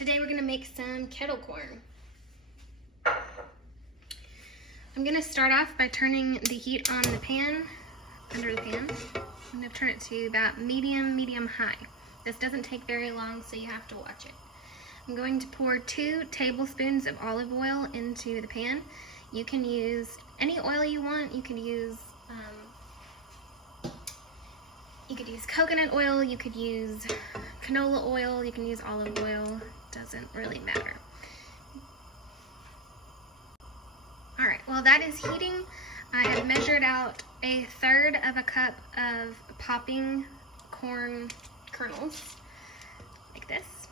Today we're gonna make some kettle corn. I'm gonna start off by turning the heat on the pan, under the pan. I'm gonna turn it to about medium high. This doesn't take very long, so you have to watch it. I'm going to pour 2 tablespoons of olive oil into the pan. You can use any oil you want. You could use coconut oil, you could use canola oil, you can use olive oil, doesn't really matter. Alright, while that is heating, I have measured out 1/3 of a cup of popping corn kernels, like this.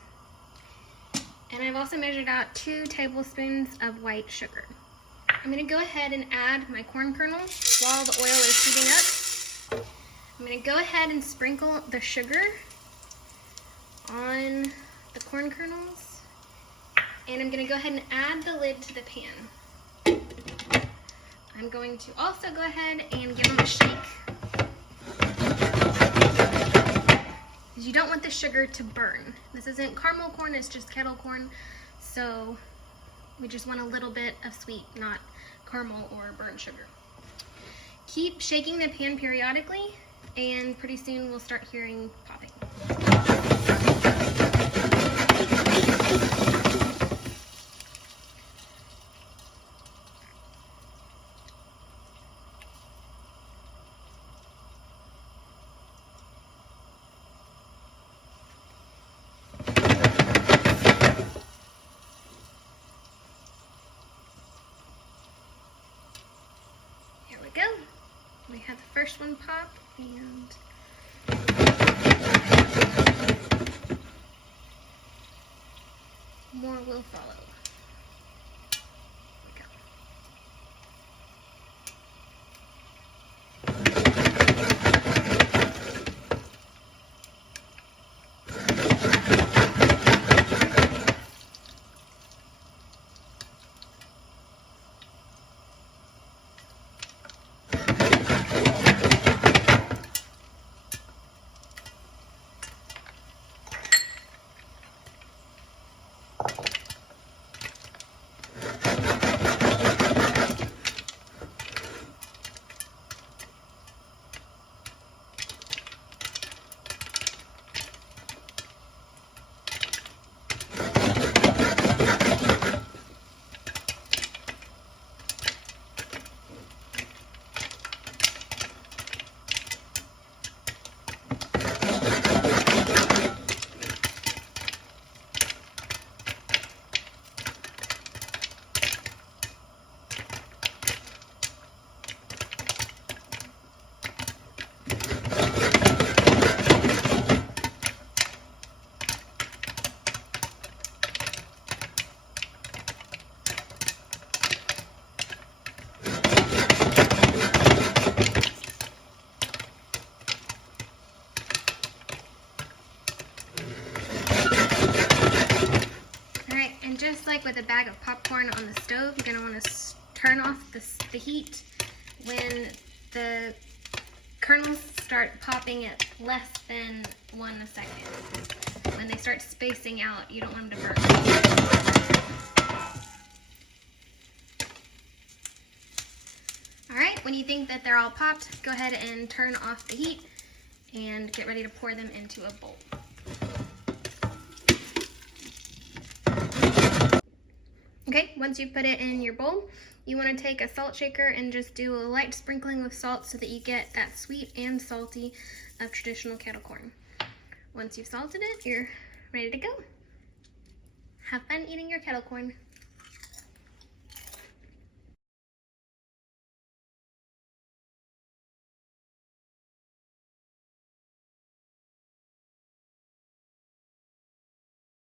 And I've also measured out 2 tablespoons of white sugar. I'm going to go ahead and add my corn kernels while the oil is heating up. I'm going to go ahead and sprinkle the sugar on the corn kernels, and I'm going to go ahead and add the lid to the pan. I'm going to also go ahead and give them a shake, because you don't want the sugar to burn. This isn't caramel corn, it's just kettle corn, so we just want a little bit of sweet, not caramel or burnt sugar. Keep shaking the pan periodically, and pretty soon we'll start hearing popping. Here we go. We have the first one pop, and more will follow. Just like with a bag of popcorn on the stove, you're going to want to turn off the heat when the kernels start popping at less than 1 second. When they start spacing out, you don't want them to burn. Alright, when you think that they're all popped, go ahead and turn off the heat and get ready to pour them into a bowl. Okay, once you put it in your bowl, you want to take a salt shaker and just do a light sprinkling with salt so that you get that sweet and salty of traditional kettle corn. Once you've salted it, you're ready to go. Have fun eating your kettle corn.